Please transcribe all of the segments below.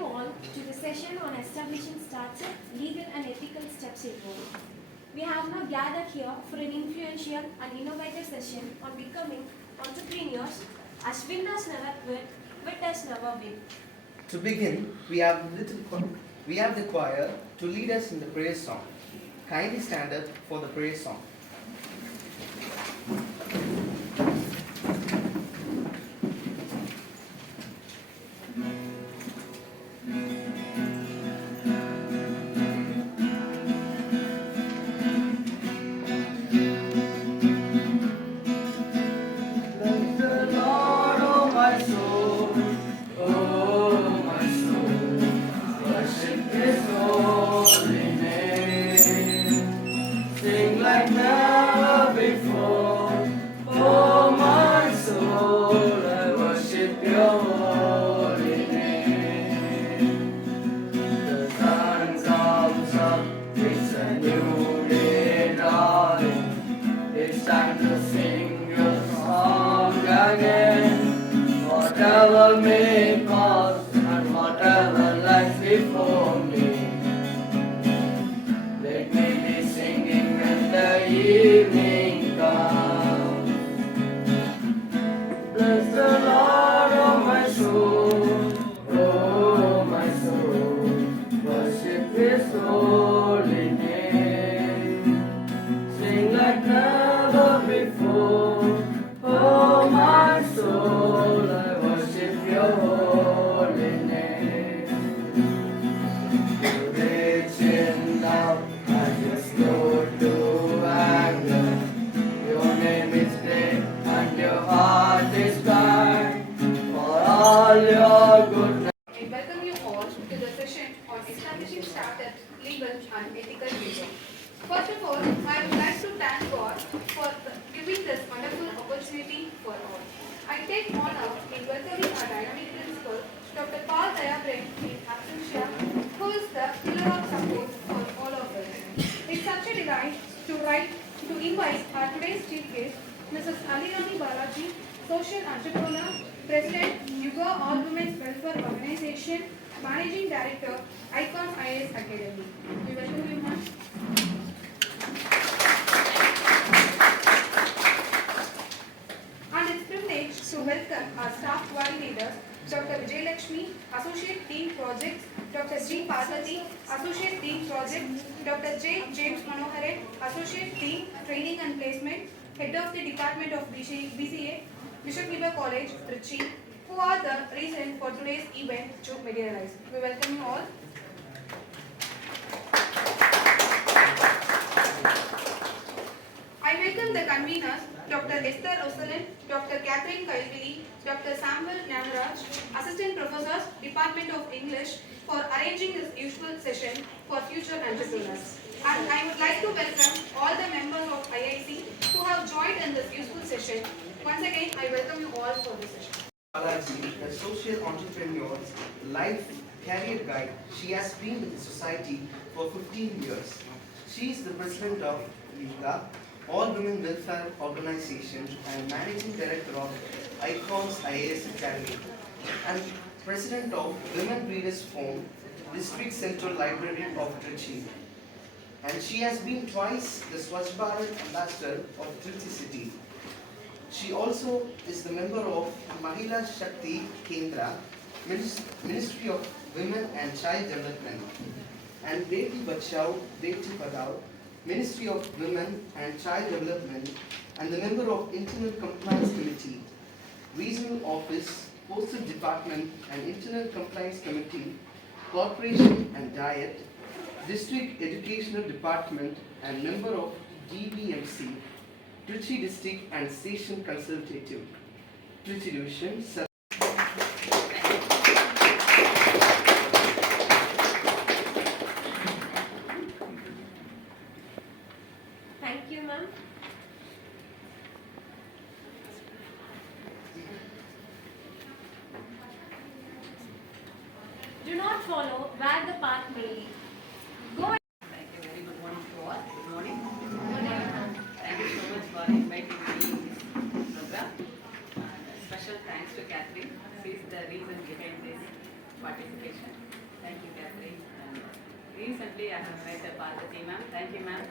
you all to the session on establishing startup legal and ethical steps involved. We have now gathered here for an influential and innovative session on becoming entrepreneurs as winners never quit, quitters never win. To begin, we have the choir to lead us in the praise song. Kindly stand up for the praise song. Whatever may pass and whatever lies before me, let me be singing when the evening comes. Bless the Lord, oh my soul, worship His holy name. Sing like never before, oh my soul, I worship your holy name. You're rich in love and you're slow to anger. Your name is great and your heart is kind. For all your goodness. I welcome you all to the session on establishing startups, legal and ethical freedom. First of all, I would like to thank God for giving this wonderful opportunity for all. I take honor in welcoming our dynamic principal, Dr. Paul Dayabrem in absentia, who is the pillar of support for all of us. It's such a delight to invite our today's chief guest, Mrs. Alirani Balaji, social entrepreneur, President, Yuga All Women's Welfare Organization, Managing Director, Icon IIS Academy. We welcome you, ma'am. And it's privilege to welcome our staff coordinators, Dr. Vijay Lakshmi, Associate Dean Projects, Dr. G. Parvati, Associate Dean Projects, Dr. J. James Manoharan, Associate Dean Training and Placement, Head of the Department of BCA, Bishop Weber College, Trichy, who are the reason for today's event to materialize. We welcome you all. I welcome the conveners, Dr. Esther Osalan, Dr. Catherine Kailvili, Dr. Samuel Namaraj, Assistant Professors, Department of English, for arranging this useful session for future entrepreneurs. And I would like to welcome all the members of IIC who have joined in this useful session. Once again, I welcome you all for this session. Balaji, a social entrepreneur's life career guide. She has been with the society for 15 years. She is the president of Yuga All Women Welfare Organization and Managing Director of Icons IAS Academy and President of Women Readers Forum, District Central Library of Trichy. And she has been twice the Swachh Bharat Ambassador of Trichy City. She also is the member of Mahila Shakti Kendra, Ministry of Women and Child Development, and Beti Bachao, Beti Padhao, Ministry of Women and Child Development, and the member of Internal Compliance Committee, Regional Office, Postal Department and Internal Compliance Committee, Corporation and Diet, District Educational Department, and member of DBMC, Trichy District and Station Consultative, Trichy Division. Thank you, ma'am. Do not follow where the path may lead. Go. Thank you. Very good morning to all. Good morning. Thank you so much for inviting me in this program. Special thanks to Catherine. She is the reason behind this participation. Thank you, Catherine. And recently, I have met Parvati ma'am. Thank you, ma'am,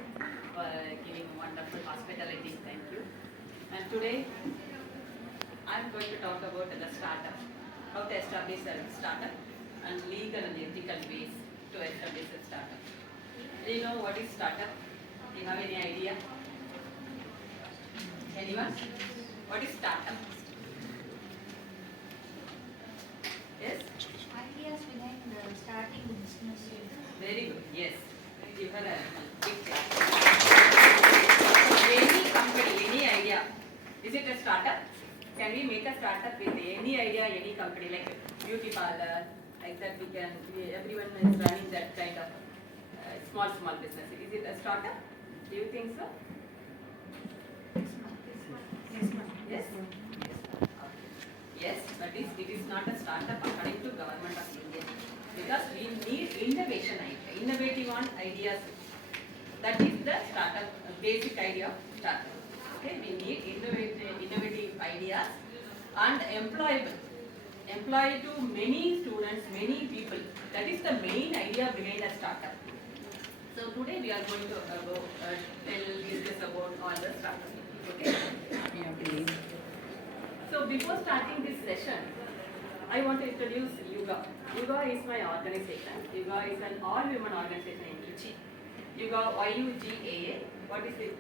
for giving wonderful hospitality. Thank you. And today, I'm going to talk about the startup, how to establish a startup, and legal and ethical ways to establish a startup. Do you know what is startup? Do you have any idea? Anyone? What is startup? Yes? Ideas behind starting business. Very good. Yes. Give her a big clap. Any company, any idea. Is it a startup? Can we make a startup with any idea, any company like beauty parlor, like that everyone is running that kind of small business. Is it a startup? Do you think so? Yes? Yes, but it is not a startup according to Government of India. Because we need innovative on ideas. That is the startup, basic idea of startup. Okay, we need innovative ideas and employable. Employ to many students, many people. That is the main idea behind a startup. So today we are going to discuss about all the startups. Okay? So before starting this session, I want to introduce Yuga. Yuga is my organization. Yuga is an all-women organization in Trichy. Yuga, Y-U-G-A-A. What is it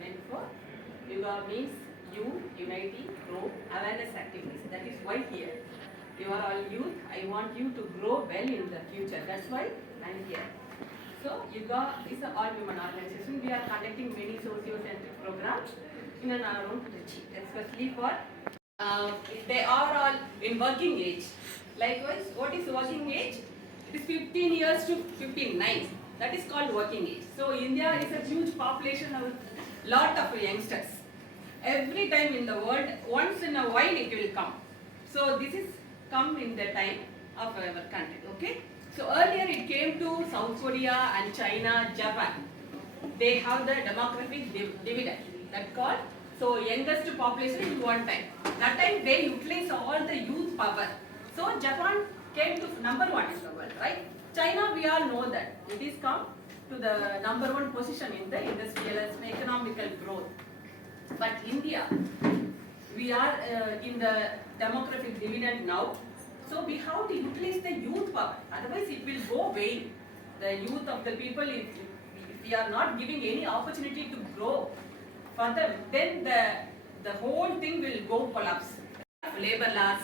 meant for? Yuga means unity, grow, awareness activities. That is why here. You are all youth. I want you to grow well in the future. That's why I am here. So Yuga is an all-women organization. We are conducting many socio-centric programs in and around Trichy, especially for they are all in working age. Likewise, what is working age? It is 15 years to 59. That is called working age. So India is a huge population of lot of youngsters. Every time in the world, once in a while it will come. So this is come in the time of our country. Okay. So earlier it came to South Korea and China, Japan. They have the demographic dividend. That called. So youngest population in one time. That time they utilize all the youth power. So Japan came to number 1 in the world, right? China, we all know that it is come to the number 1 position in the industrial and economical growth. But India, we are in the demographic dividend now. So we have to utilize the youth power. Otherwise, it will go away. The youth of the people, if we are not giving any opportunity to grow for them, then the whole thing will go collapse. Labor laws,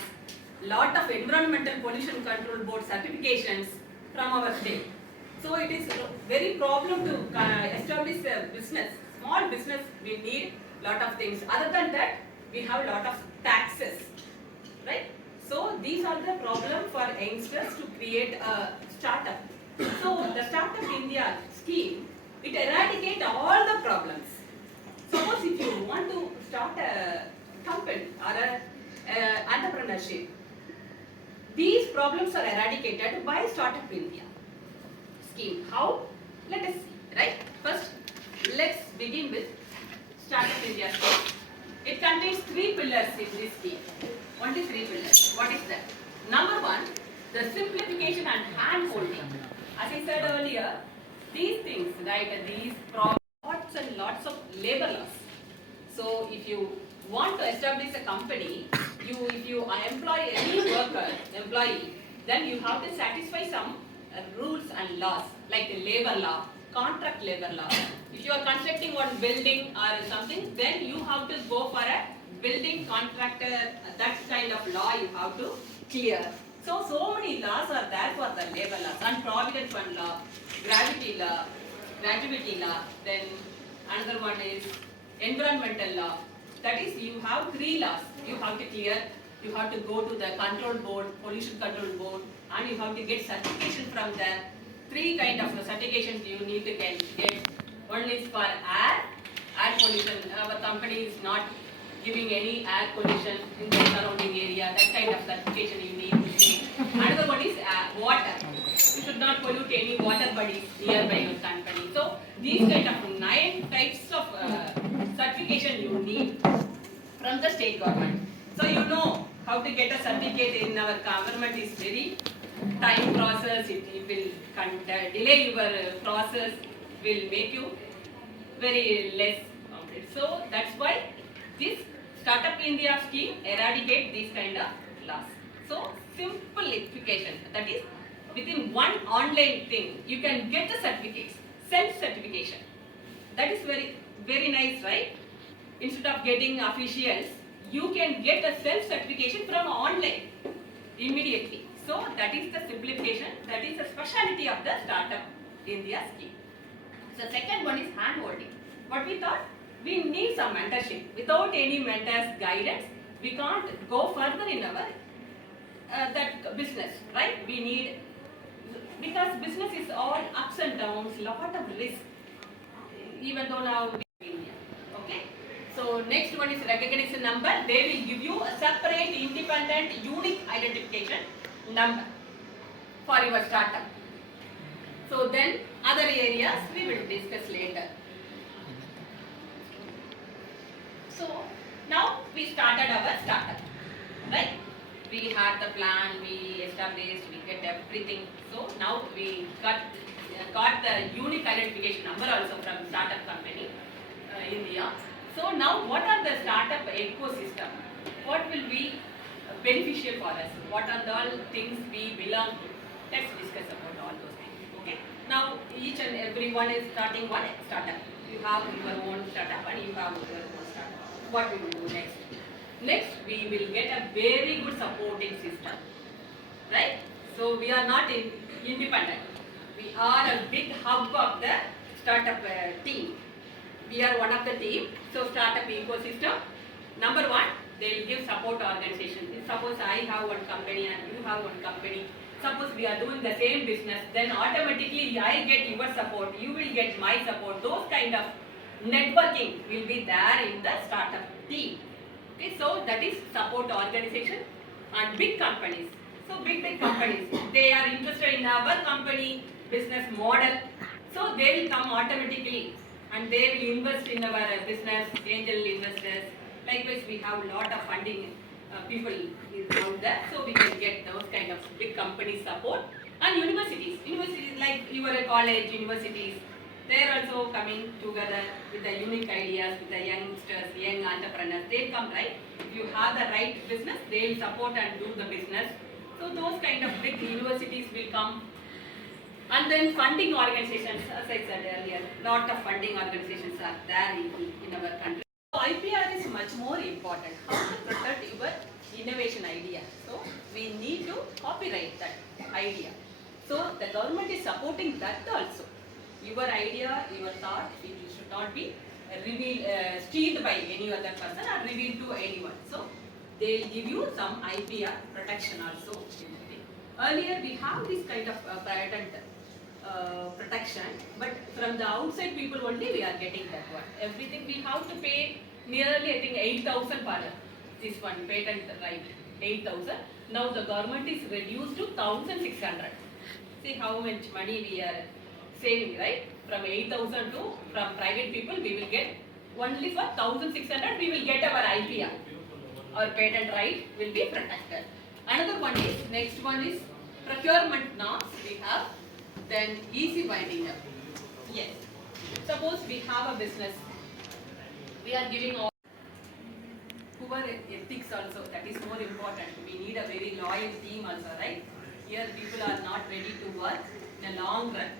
lot of environmental pollution control board certifications from our state. So it is very problem to establish a business. Small business, we need lot of things. Other than that, we have lot of taxes, right? So these are the problem for youngsters to create a startup. So the Startup India scheme, it eradicates all the problems. Suppose if you want to start a company or a entrepreneurship, these problems are eradicated by Startup India scheme. How? Let us see, right? First, let's begin with Startup India scheme. It contains 3 pillars in this scheme. Only 3 pillars. What is that? Number 1, the simplification and hand-holding. As I said earlier, these things, right, these problems, lots and lots of labor laws. So if you want to establish a company, if you employ any employee, then you have to satisfy some rules and laws like the labor law, contract labor law. If you are constructing one building or something, then you have to go for a building contractor, that kind of law you have to clear. So many laws are there for the labor laws and provident fund law, gratuity law, then another one is environmental law. That is, you have 3 laws you have to clear. You have to go to the control board, pollution control board, and you have to get certification from there. 3 kind of certifications you need to get. One is for air pollution. Our company is not giving any air pollution in the surrounding area. That kind of certification you need to take. Another one is water. You should not pollute any water bodies nearby your company. So these kind of 9 types of certification you need from the state government. So you know how to get a certificate in our government is very time process, it will delay your process, will make you very less concrete. So that's why this Startup India scheme eradicate these kind of laws. So simplification, that is within one online thing you can get the certificates, self-certification. That is very nice, right? Instead of getting officials, you can get a self-certification from online immediately. So that is the simplification, that is the speciality of the Startup India scheme. So second one is hand-holding. What we thought, we need some mentorship. Without any mentor's guidance, we can't go further in our that business, right? We need, because business is all ups and downs, lot of risk. Even though now we okay. So next one is recognition number. They will give you a separate, independent, unique identification number for your startup. So then other areas we will discuss later. So now we started our startup, right? We had the plan, we established, we get everything. So now we got the unique identification number also from startup company India. So now what are the startup ecosystem? What will be beneficial for us? What are the all things we belong to? Let's discuss about all those things. Okay. Now each and every one is starting one startup. You have your own startup and you have your own startup. What we will do next? Next we will get a very good supporting system. Right? So we are not independent. We are a big hub of the startup team. We are one of the team. So startup ecosystem. Number one, they will give support organization. If suppose I have one company and you have one company, suppose we are doing the same business, then automatically I get your support, you will get my support. Those kind of networking will be there in the startup team. Okay, so that is support organization. And big companies. So big companies, they are interested in our company business model. So they will come automatically and they will invest in our business, angel investors. Likewise, we have a lot of funding people out there, so we can get those kind of big company support. And universities like your college, universities, they are also coming together with the unique ideas, with the youngsters, young entrepreneurs. They come, right? If you have the right business, they will support and do the business. So those kind of big universities will come. And then funding organizations, as I said earlier, lot of funding organizations are there in our country. So IPR is much more important. How to protect your innovation idea. So we need to copyright that idea. So the government is supporting that also. Your idea, your thought, it should not be stealed by any other person or revealed to anyone. So they will give you some IPR protection also. Earlier we have this kind of patent protection, but from the outside people only we are getting that one. Everything we have to pay nearly I think 8,000 per this one patent right, 8,000. Now the government is reduced to 1,600. See how much money we are saving, right? From 8,000 to from private people we will get only for 1,600 we will get our IPR. Our patent right will be protected. Another one is, next one is procurement norms we have, then easy winding up. Yes. Suppose we have a business, we are giving all poor ethics also, that is more important. We need a very loyal team also, right? Here people are not ready to work in a long run.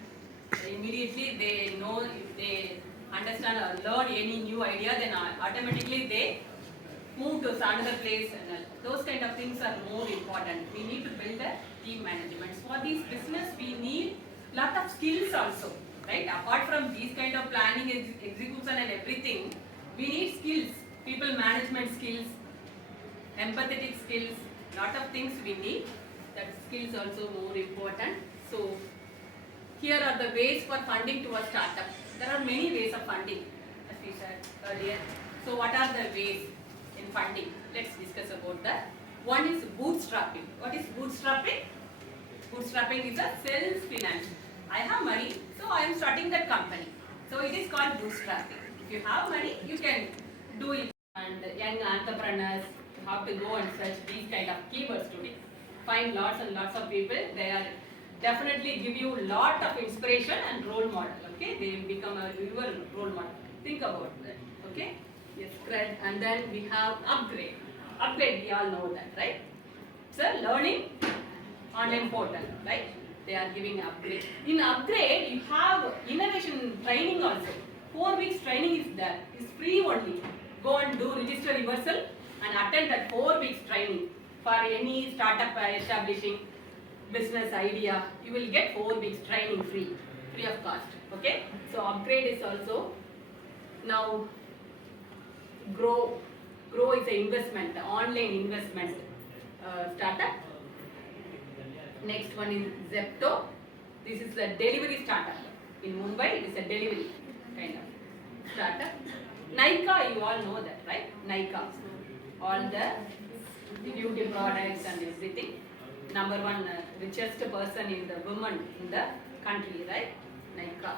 Immediately they know, if they understand or learn any new idea, then automatically they move to another place, and those kind of things are more important. We need to build a team management. For this business, we need lot of skills also, right? Apart from these kind of planning, execution and everything, we need skills, people management skills, empathetic skills, lot of things we need. That skills also more important. So here are the ways for funding to a startup. There are many ways of funding, as we said earlier. So what are the ways in funding? Let's discuss about that. One is bootstrapping. What is bootstrapping? Bootstrapping is a self-finance. I have money, so I am starting that company. So it is called bootstrapping. If you have money, you can do it. And young entrepreneurs have to go and search these kind of keywords today. find lots and lots of people. They are definitely give you lot of inspiration and role model. Okay, they will become your role model. Think about that. Okay, yes, correct. And then we have upgrade. Upgrade, we all know that, right? It's a learning online portal, right? They are giving upgrade. In upgrade, you have innovation training also. 4 weeks training is there. It's free only. Go and do register yourself and attend that 4 weeks training for any startup establishing business idea. You will get 4 weeks training free of cost. Okay. So upgrade is also now grow. Grow is an investment, online investment startup. Next one is Zepto. This is a delivery startup. In Mumbai, it is a delivery kind of startup. Nykaa, you all know that, right? Nykaa. All the beauty products and everything. Number one richest person in the woman in the country, right? Nykaa.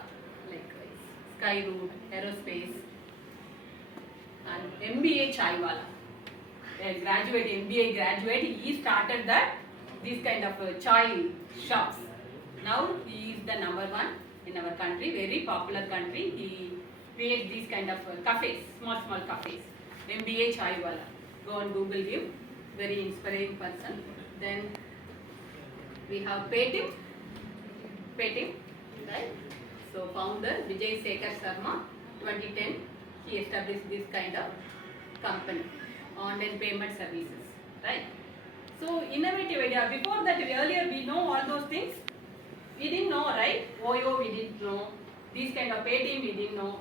Likewise. Skyroot, Aerospace. And MBA Chaiwala. A graduate, MBA graduate, he started that these kind of chai shops. Now he is the number one in our country, very popular country. He creates these kind of cafes, small cafes. MBA Chaiwala. Go on Google him, very inspiring person. Then we have Petim, right? So founder Vijay Sekhar Sharma, 2010, he established this kind of company, online payment services, right? So innovative idea. Before that, earlier we know all those things. We didn't know, right? OYO we didn't know. These kind of Paytm we didn't know.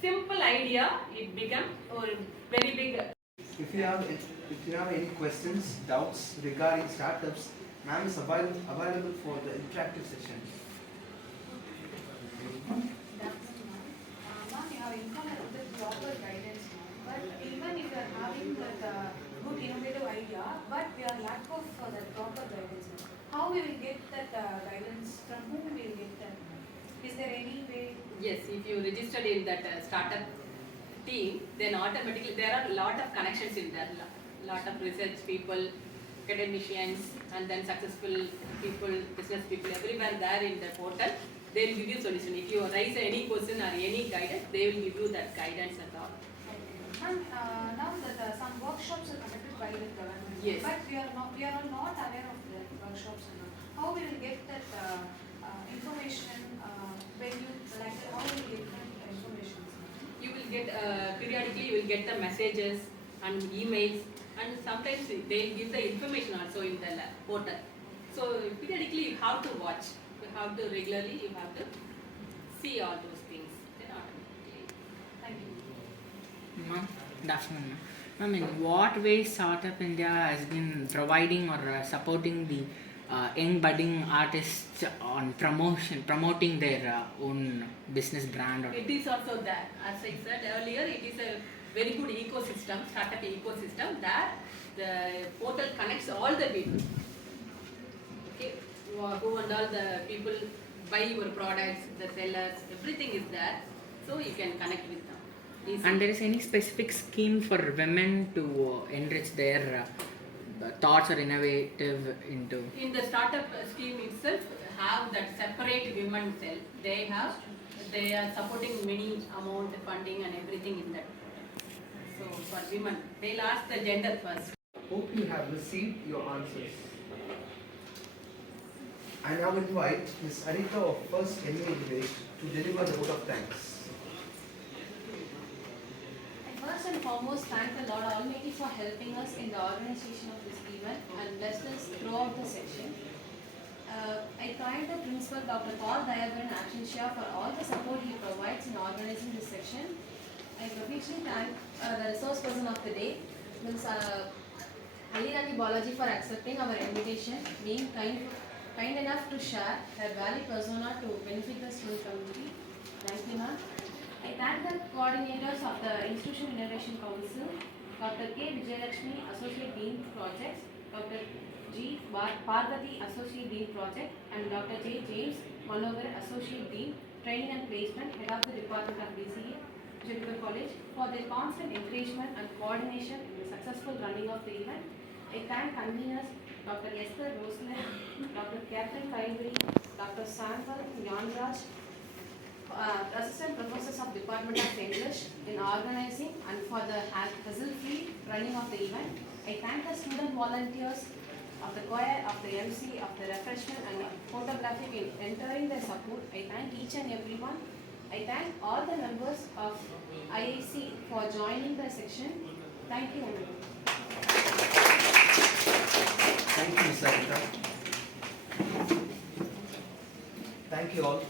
Simple idea, it became very big. If you have any questions, doubts regarding startups, ma'am is available for the interactive session. Ma'am, you have informed about the proper guidance, but even if you are having that good innovative idea, but we are lack of that proper guidance. How we will get that guidance? From whom we will get that? Is there any way? Yes, if you registered in that startup team, then automatically there are a lot of connections in there. Lot of research people, academicians, and then successful people, business people, everywhere there in the portal. They will give you solution. If you raise any question or any guidance, they will give you that guidance and all. Ma'am, now that some workshops are conducted by the government, Yes. but we are not aware of the workshops. How we will get that information when you like? How will you get that information? You will get periodically you will get the messages and emails, and sometimes they give the information also in the portal. So periodically you have to watch. You have to regularly you have to see all those things. Then automatically. Thank you. Ma'am, good afternoon, ma'am. Ma'am, in what way Startup India has been providing or supporting the young budding artists on promoting their own business brand? Or It is also that, as I said earlier, it is a very good ecosystem, startup ecosystem that the portal connects all the people. Okay, who and all the people buy your products, the sellers, everything is there, so you can connect with them. Easy. And there is any specific scheme for women to enrich their thoughts or innovative into? In the startup scheme itself, have that separate women cell. They are supporting many amount funding and everything in that. So for women, they'll ask the gender first. Hope you have received your answers. I now invite Ms. Anita of First MA Village to deliver the vote of thanks. I first and foremost thank the Lord Almighty for helping us in the organization of this event and blessed us throughout the session. I thank the principal, Dr. Paul Dayagan Achinshia, for all the support he provides in organizing this section. I profusely thank the resource person of the day, Ms. Alirani Balaji, for accepting our invitation, being kind enough to share her valid persona to benefit the student community. Thank you, ma'am. I thank the coordinators of the Institution Innovation Council, Dr. K. Vijayalakshmi, Associate Dean Projects, Dr. G. Parvati, Associate Dean Project, and Dr. J. James Manogar, Associate Dean, Training and Placement, Head of the Department of BCA, Juniper College, for their constant encouragement and coordination in the successful running of the event. I thank conveners Dr. Esther Rosler, Dr. Catherine Kaindri, Dr. Samuel Yanraj, Assistant Professors of Department of English in organizing and for the hassle-free running of the event. I thank the student volunteers of the choir, of the MC, of the refreshment and photographic in entering their support. I thank each and everyone. I thank all the members of IIC for joining the section. Thank you, everyone. Thank you, Sarita. Thank you all.